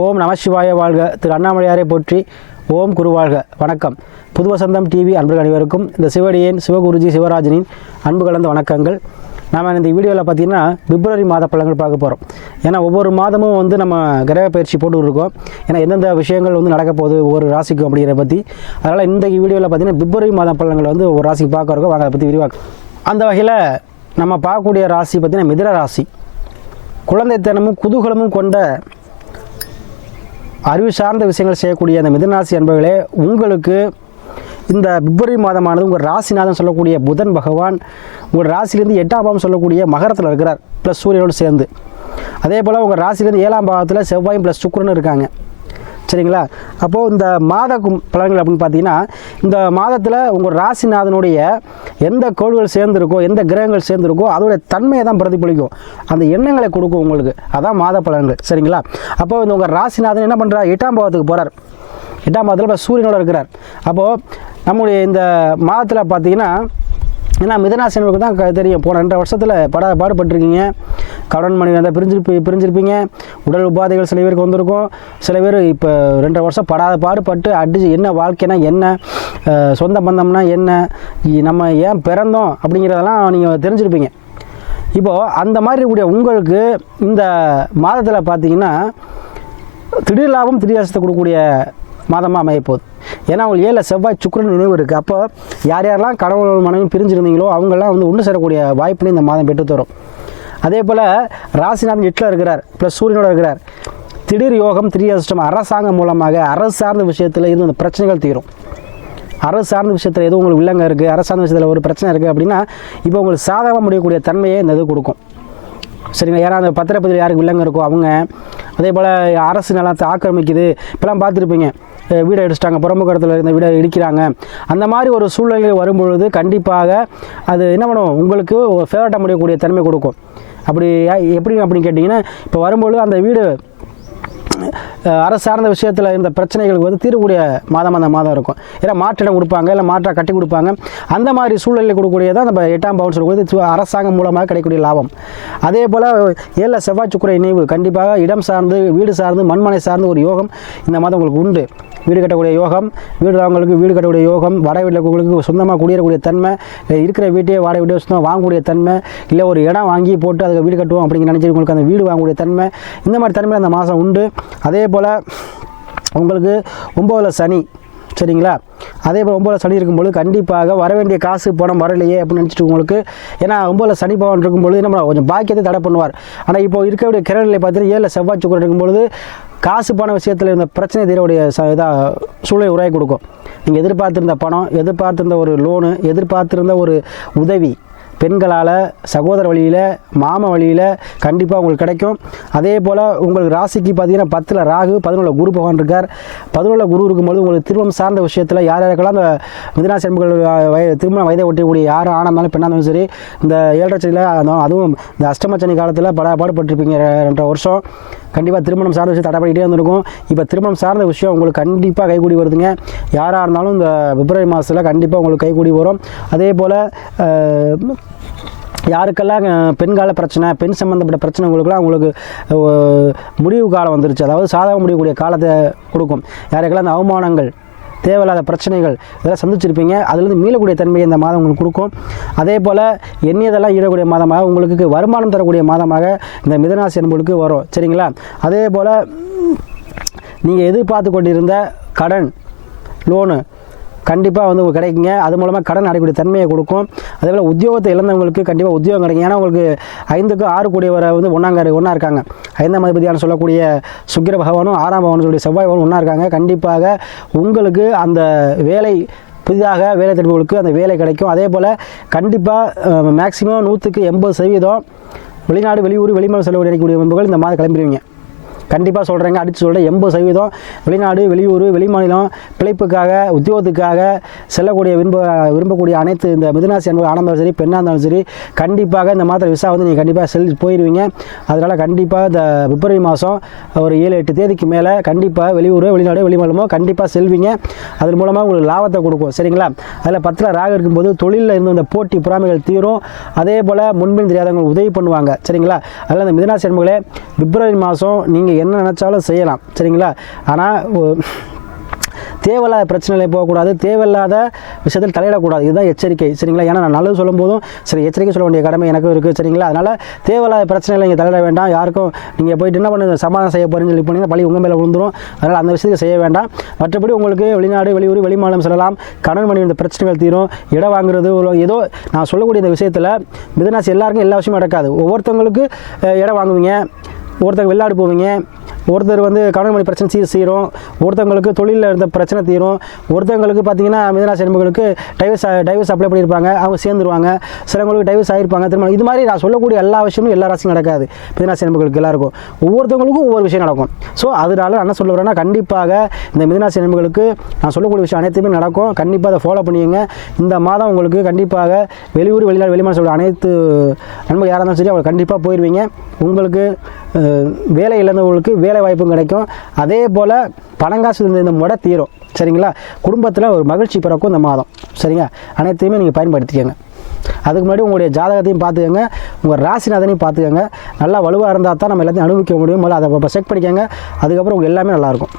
ஓம் நமசிவாய வாழ்க. திரு அண்ணாமலையாரை போற்றி. ஓம் குரு வாழ்க. வணக்கம். புது வசந்தம் டிவி அன்பர்கள் அனைவருக்கும் இந்த சிவடியேன் சிவகுருஜி சிவராஜனின் அன்பு கலந்த வணக்கங்கள். நாம் இந்த வீடியோவில் பார்த்திங்கன்னா பிப்ரவரி மாத பலன்கள் பார்க்க போகிறோம். ஏன்னா ஒவ்வொரு மாதமும் நம்ம கிரக பயிற்சி போட்டு இருக்கோம். ஏன்னா எந்தெந்த விஷயங்கள் நடக்க போகுது ஒவ்வொரு ராசிக்கும் அப்படிங்கிற பற்றி. அதனால் இந்த வீடியோவில் பார்த்திங்கன்னா பிப்ரவரி மாத பலன்கள் ஒரு ராசிக்கு பார்க்க இருக்கோம். வாங்க அதை பற்றி விரிவாக்க. அந்த வகையில் நம்ம பார்க்கக்கூடிய ராசி பார்த்திங்கன்னா மிதுன ராசி. குழந்தைத்தனமும் குதூகலமும் கொண்ட அறிவு சார்ந்த விஷயங்கள் செய்யக்கூடிய அந்த மிதுனராசி அன்பர்களே, உங்களுக்கு இந்த பிப்ரவரி மாதமானது உங்கள் ராசிநாதன் சொல்லக்கூடிய புதன் பகவான் உங்கள் ராசிலேருந்து 8ஆம் பாவம் சொல்லக்கூடிய மகரத்தில் இருக்கிறார், ப்ளஸ் சூரியனோடு சேர்ந்து. அதே போல் உங்கள் ராசிலேருந்து 7ஆம் பாவத்தில் செவ்வாயும் ப்ளஸ் சுக்கிரனும் இருக்காங்க. சரிங்களா? அப்போது இந்த மாத பலன்கள் அப்படின்னு பார்த்தீங்கன்னா, இந்த மாதத்தில் உங்கள் ராசிநாதனுடைய எந்த கோள்கள் சேர்ந்துருக்கோ, எந்த கிரகங்கள் சேர்ந்துருக்கோ அதோடைய தன்மையை தான் பிரதிபலிக்கும், அந்த எண்ணங்களை கொடுக்கும் உங்களுக்கு. அதான் மாத பலன்கள். சரிங்களா? அப்போ இந்த உங்கள் ராசிநாதன் என்ன பண்ணுறார், 8ஆம் பாவத்துக்கு போகிறார். 8ஆம் பாவத்தில் இப்போ சூரியனோடு இருக்கிறார். அப்போது நம்முடைய இந்த மாதத்தில் பார்த்தீங்கன்னா, ஏன்னா மிதுனராசினருக்கு தான் தெரியும், போன 2 வருஷத்தில் பாடுபட்டிருக்கீங்க. கடன் மணி வந்தால் பிரிஞ்சிருப்பீங்க. உடல் உபாதைகள் சில பேருக்கு வந்திருக்கும். சில பேர் இப்போ 2 வருஷம் பாடுபட்டு அடிச்சு என்ன வாழ்க்கைனா என்ன, சொந்த பந்தம்னா என்ன, நம்ம ஏன் பிறந்தோம் அப்படிங்கிறதெல்லாம் நீங்கள் தெரிஞ்சிருப்பீங்க. இப்போது அந்த மாதிரி இருக்கக்கூடிய உங்களுக்கு இந்த மாதத்தில் பார்த்தீங்கன்னா திடீர் லாபம் திடீர் அசத்தை கொடுக்கக்கூடிய மாதமாக அமையப்போகுது. ஏன்னா அவங்களுக்கு 7 செவ்வாய் சுக்கிரன் நினைவு இருக்குது. அப்போ யார் யாரெல்லாம் கடவுள் மனைவி பிரிஞ்சிருந்தீங்களோ அவங்கெல்லாம் ஒன்று சேரக்கூடிய வாய்ப்புன்னு இந்த மாதம் பெற்று தரும். அதே போல் ராசிநாதன் 8ல் இருக்கிறார், ப்ளஸ் சூரியனோடு இருக்கிறார். திடீர் யோகம் திடீர் அதிர்ஷ்டம். அரசாங்கம் மூலமாக அரசு சார்ந்த விஷயத்தில் இருந்து அந்த பிரச்சனைகள் தீரும். அரசு சார்ந்த விஷயத்தில் எதுவும் உங்களுக்கு வில்லங்க இருக்குது, அரசு சார்ந்த விஷயத்தில் ஒரு பிரச்சனை இருக்குது அப்படின்னா இப்போ உங்களுக்கு சாதகமாக முடியக்கூடிய தன்மையை இந்த இது கொடுக்கும். சரிங்களா? ஏன்னா அந்த பத்திரப்பதில் யாருக்கு வில்லங்க இருக்கோ அவங்க. அதே போல் அரசு நிலத்தை ஆக்கிரமிக்குது, இப்போலாம் பார்த்துருப்பீங்க, வீடை இடிச்சிட்டாங்க, புறமுக இடத்துல இருந்த வீடை இடிக்கிறாங்க. அந்த மாதிரி ஒரு சூழ்நிலை வரும்பொழுது கண்டிப்பாக அது என்ன பண்ணும், உங்களுக்கு ஒரு ஃபேவரட்டாக முடியக்கூடிய தன்மை கொடுக்கும். அப்படி எப்படி அப்படின்னு கேட்டிங்கன்னா, இப்போ வரும்பொழுது அந்த வீடு அரசு சார்ந்த விஷயத்தில் இருந்த பிரச்சனைகளுக்கு தீரக்கூடிய மாதம் அந்த மாதம் இருக்கும். ஏன்னா மாற்றிடம் கொடுப்பாங்க, இல்லை மாற்றாக கட்டி கொடுப்பாங்க. அந்த மாதிரி சூழ்நிலை கொடுக்கக்கூடியதான் நம்ம 8ஆம் பாவம் சொல்லக்கூடியது அரசாங்கம் மூலமாக கிடைக்கக்கூடிய லாபம். அதே போல் 7 செவ்வாய் சுக்கிர இணைவு கண்டிப்பாக இடம் சார்ந்து வீடு சார்ந்து மண்மனை சார்ந்து ஒரு யோகம் இந்த மாதம் உங்களுக்கு உண்டு. வீடு கட்டக்கூடிய யோகம், வீடு வாங்கங்களுக்கு வீடு கட்டக்கூடிய யோகம், வாடகை வீட்டில் உங்களுக்கு சொந்தமாக குடியேறக்கூடிய தன்மை, இருக்கிற வீட்டையே வாடகை வீட்டை சொந்தமாக வாங்கக்கூடிய தன்மை, இல்லை ஒரு இடம் வாங்கி போட்டு அதுக்கு வீடு கட்டுவோம் அப்படிங்கிற நினச்சி உங்களுக்கு அந்த வீடு வாங்கக்கூடிய தன்மை, இந்த மாதிரி தன்மை அந்த மாதம் உண்டு. அதே போல் உங்களுக்கு 9ல் சனி. சரிங்களா? அதே போல் 9ல் சனி இருக்கும்போது கண்டிப்பாக வர வேண்டிய காசு பணம் வரலையே அப்படின்னு நினச்சிட்டு உங்களுக்கு, ஏன்னா 9ல் சனி பவன் இருக்கும்பொழுது என்ன கொஞ்சம் பாக்கியத்தை தடை பண்ணுவார். ஆனால் இப்போ இருக்கக்கூடிய கிரகநிலை பார்த்தீங்கன்னா 7 செவ்வாய் சுக்கிரன் இருக்கும்பொழுது காசு பண விஷயத்தில் இருந்த பிரச்சனை தீரக்கூடிய சூழலை உருவாக்கி கொடுக்கும். நீங்கள் எதிர்பார்த்திருந்த பணம், எதிர்பார்த்திருந்த ஒரு லோனு, எதிர்பார்த்திருந்த ஒரு உதவி பெண்களால், சகோதர வழியில், மாம வழியில் கண்டிப்பாக உங்களுக்கு கிடைக்கும். அதே போல் உங்களுக்கு ராசிக்கு பார்த்தீங்கன்னா 10ல் ராகு, 11ல் குரு பகவான் இருக்கார். 11ல் குரு இருக்கும்போது உங்களுக்கு திருமணம் சார்ந்த விஷயத்தில் யார் யாருக்கெல்லாம் அந்த மிதுனராசி அன்பர்கள் திருமண வயதை ஒட்டியக்கூடிய யார் ஆனாலும் பெண்ணாலும் சரி, இந்த 7.5 சனியில் அதுவும் இந்த அஷ்டமச்சனி காலத்தில் பாடுபட்டிருப்பீங்க 2 வருஷம். கண்டிப்பாக திருமணம் சார்ந்த விஷயம் தடைப்படிக்கிட்டே இருந்திருக்கும். இப்போ திருமணம் சார்ந்த விஷயம் உங்களுக்கு கண்டிப்பாக கைகூடி வருதுங்க. யாராக இருந்தாலும் இந்த பிப்ரவரி மாதத்தில் கண்டிப்பாக உங்களுக்கு கைகூடி வரும். அதே போல் யாருக்கெல்லாம் பெண்கால பிரச்சனை, பெண் சம்மந்தப்பட்ட பிரச்சனை உங்களுக்கு முடிவு காலம் வந்துருச்சு, அதாவது சாதகம் முடியக்கூடிய காலத்தை கொடுக்கும். யாருக்கெல்லாம் அந்த அவமானங்கள், தேவையில்லாத பிரச்சனைகள் இதெல்லாம் சந்திச்சிருப்பீங்க, அதுலேருந்து மீளக்கூடிய தன்மையை இந்த மாதம் உங்களுக்கு கொடுக்கும். அதே போல் எண்ணியதெல்லாம் ஈடக்கூடிய மாதமாக உங்களுக்கு வருமானம் தரக்கூடிய மாதமாக இந்த மிதுனராசி அன்பர்களுக்கு வரும். சரிங்களா? அதே போல் நீங்கள் எதிர்பார்த்து கொண்டிருந்த கடன், லோனு கண்டிப்பாக உங்களுக்கு கிடைக்குங்க. அது மூலமாக கடன் அடையக்கூடிய தன்மையை கொடுக்கும். அதே போல் உத்தியோகத்தை இழந்தவங்களுக்கு கண்டிப்பாக உத்தியோகம் கிடைக்கும். ஏன்னா உங்களுக்கு 5க்கு 6 கூடியவரை ஒன்றா இருக்காங்க. 5ஆம் அதிபதியான சொல்லக்கூடிய சுக்கிர பகவானும் 6ஆம் பகவான் சொல்லக்கூடிய செவ்வாய் பகவானும் ஒன்றா இருக்காங்க. கண்டிப்பாக உங்களுக்கு அந்த வேலை, புதிதாக வேலை தேடுபவர்களுக்கு அந்த வேலை கிடைக்கும். அதே போல் கண்டிப்பாக மேக்ஸிமம் 100க்கு 80% வெளிநாடு, வெளியூர், வெளிமாநிலம் செலவு அடையக்கூடிய நண்பர்கள் இந்த மாதம் கிளம்பிடுவீங்க. கண்டிப்பாக சொல்கிறேங்க, அடித்து சொல்கிறேன், 80% வெளிநாடு, வெளியூர், வெளிமாநிலம் பிழைப்புக்காக, உத்தியோகத்துக்காக செல்லக்கூடிய விரும்பக்கூடிய அனைத்து இந்த மிதுனராசி அன்பர்கள் ஆனந்தாலும் சரி, பெண்ணாக இருந்தாலும் சரி, கண்டிப்பாக இந்த மாதம் விசா நீங்கள் கண்டிப்பாக போயிடுவீங்க. அதனால் கண்டிப்பாக இந்த பிப்ரவரி மாதம் ஒரு 7-8 தேதிக்கு மேலே கண்டிப்பாக வெளியூர், வெளிநாடு, வெளிமாநிலமோ கண்டிப்பாக செல்வீங்க. அதன் மூலமாக உங்களுக்கு லாபத்தை கொடுக்கும். சரிங்களா? அதில் 10ல் ராகு இருக்கும்போது தொழிலில் இருந்து இந்த போட்டி பொறாமைகள் தீரும். அதே போல் முன்பின் தெரியாதவங்க உதவி பண்ணுவாங்க. சரிங்களா? அதில் இந்த மிதுனராசி அன்பர்களே, பிப்ரவரி மாதம் நீங்கள் என்ன நினச்சாலும் செய்யலாம், சரிங்களா. ஆனால் தேவையில்லாத பிரச்சனைகளை போகக்கூடாது, தேவையில்லாத விஷயத்தில் தலையிடக்கூடாது. இதுதான் எச்சரிக்கை, சரிங்களா. ஏன்னா நான் நல்லது சொல்லும் போதும் சரி எச்சரிக்கை சொல்ல வேண்டிய கடமை எனக்கும் இருக்குது, சரிங்களா. அதனால் தேவையில்லாத பிரச்சனைகளை நீங்கள் தலையிட வேண்டாம். யாருக்கும் நீங்கள் போயிட்டு என்ன பண்ண சமாதானம் செய்ய போகிறீங்கன்னு சொல்லி போனீங்கன்னா பழி உங்கள் மேலே விழுந்துடும். அதனால் அந்த விஷயத்துக்கு செய்ய வேண்டாம். மற்றபடி உங்களுக்கு வெளிநாடு வெளியூர் வெளிமாநிலம் செல்லலாம், கடன் மணி இந்த பிரச்சனைகள் தீரும். இடம் வாங்குறது ஏதோ நான் சொல்லக்கூடிய இந்த விஷயத்தில் மிதுனராசி எல்லாருக்கும் எல்லா விஷயமும் நடக்காது. ஒவ்வொருத்தவங்களுக்கு இடம் வாங்குவீங்க, ஒருத்தங்க வெளிநாடு போவீங்க, ஒருத்தர் கடன் மணி பிரச்சனை சீரும், ஒருத்தவங்களுக்கு தொழிலில் இருந்த பிரச்சனை தீரும், ஒருத்தவங்களுக்கு பார்த்தீங்கன்னா மிதுனராசி என்பவர்களுக்கு டைவர்ஸ் அப்ளை பண்ணியிருப்பாங்க, அவங்க சேர்ந்துருவாங்க, சிலவங்களுக்கு டைவர்ஸ் ஆகிருப்பாங்க, திருமணம். இது மாதிரி நான் சொல்லக்கூடிய எல்லா விஷயமும் எல்லா ராசியும் நடக்காது. மிதுனராசி என்பவர்களுக்கு எல்லாருக்கும் ஒவ்வொருத்தவங்களுக்கும் ஒவ்வொரு விஷயம் நடக்கும். ஸோ அதனால என்ன சொல்ல வரேன்னா, கண்டிப்பாக இந்த மிதுனராசி என்பவர்களுக்கு நான் சொல்லக்கூடிய விஷயம் அனைத்துமே நடக்கும். கண்டிப்பாக அதை ஃபாலோ பண்ணிங்க. இந்த மாதம் உங்களுக்கு கண்டிப்பாக வெளியூர் வெளிநாடு வெளிமாநிலம் சொல்ல அனைத்து நண்பர்கள் யாராக இருந்தாலும் சரி அவங்க கண்டிப்பாக போயிடுவீங்க. உங்களுக்கு வேலை இழந்தவங்களுக்கு வேலை வாய்ப்பும் கிடைக்கும். அதே போல் பணங்காசு இந்த முறை தீரும், சரிங்களா. குடும்பத்தில் ஒரு மகிழ்ச்சி பிறக்கும் இந்த மாதம், சரிங்க. அனைத்தையுமே நீங்கள் பயன்படுத்திக்கங்க. அதுக்கு முன்னாடி உங்களுடைய ஜாதகத்தையும் பார்த்துக்கங்க, உங்கள் ராசிநாதனையும் பார்த்துக்கங்க. நல்லா வலுவாக இருந்தால் தான் நம்ம எல்லாத்தையும் அனுபவிக்க முடியும். முதல்ல அதை செக் பண்ணிக்கங்க. அதுக்கப்புறம் உங்களுக்கு எல்லாமே நல்லாயிருக்கும்.